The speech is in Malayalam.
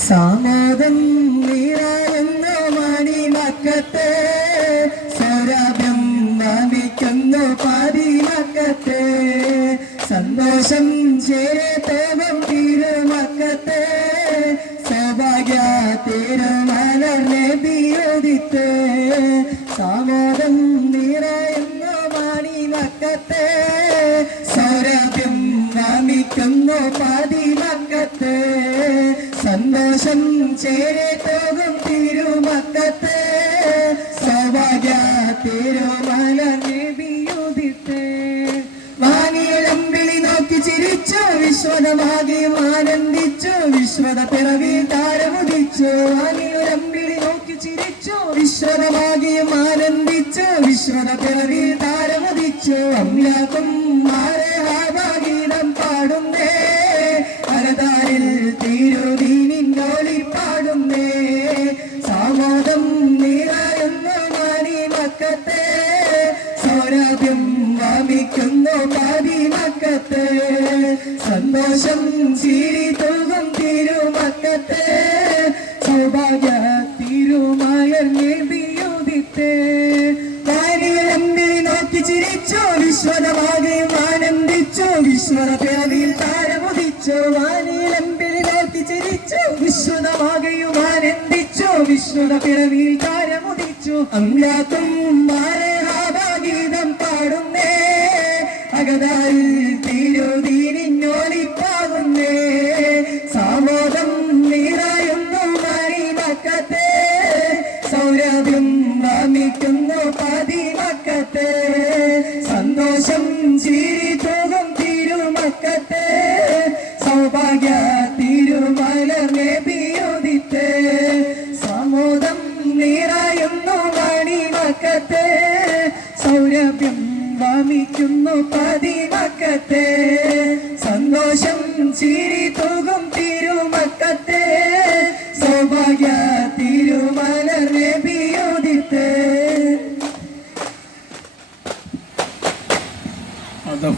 സാമോദം നിറയുന്ന മണിമക്കത്തെ സൗരഭ്യം വമിക്കുന്നു പതിമക്കത്തെ സന്തോഷം ചേരത്തോകം തിരുമക്കത്തെ സൗഭാഗ്യ തിരുമലർന്നെ ബിയോദിത്തെ സാമോദം നിറയുന്ന മണിമക്കത്തെ സൗരഭ്യം വമിക്കുന്നു പതിമക്കത്തെ സന്തോഷം ചേരത്തോകം തിരുമക്കത്തെ സൗഭാഗ്യ തിരുമലർന്നെ ബിയോദിത്തെ വാനിലമ്പിളി നോക്കി ചിരിച്ചു വിശ്വതമാകെയും ആനന്ദിച്ചു വിശ്വത പിറവി താരമുദിച്ചു വാനിലമ്പിളി നോക്കി ചിരിച്ചു വിശ്വതമാകെയും ആനന്ദിച്ചു വിശ്വത പിറവി താരമുദിച്ചു അമ്യാക്കും മാരെ ഹാഗീതം പാടുന്നേ അരതാരിൽ തിരുവീനിന്നോളി പാടുന്നേ സാമോദം നിറയുന്ന മണിമക്കത്തെ സൗരഭ്യം വമിക്കുന്നു പതിമക്കത്തെ സന്തോഷം ചിരി തൂകും തിരുമക്കത്തെ സൗഭാഗ്യ തിരുമലർന്നെ ബിയോദിത്തെ വാനിലമ്പിളി നോക്കി ചിരിച്ചു വിശ്വതമാകെയും ആനന്ദിച്ചു വിശ്വത പിറവിയിൽ താരമുദിച്ചു വാനിലമ്പിളി നോക്കി ചിരിച്ചു വിശ്വതമാകെയും ആനന്ദിച്ചു വിശ്വത പിറവിയിൽ താരമുദിച്ചു അമ്ലാക്കും മാരെ ഹാഗീതം പാടുന്നേ അകതാരിൽ തിരുവീനിന്നോളിപ്പാകുന്നേ സാമോദം നിറയുന്നു മണിമക്കത്തെ സൗരഭ്യം വമിക്കുന്നു പതിമക്കത്തെ സന്തോഷം ചിരി തൂകും തിരുമക്കത്തെ സൗഭാഗ്യ തിരുമലർന്നെ ബിയോദിത്തെ സാമോദം നിറയുന്നു മണിമക്കത്തെ സൗരഭ്യം വമിക്കുന്നു പതിമക്കത്തെ സന്തോഷം ചിരി തൂകും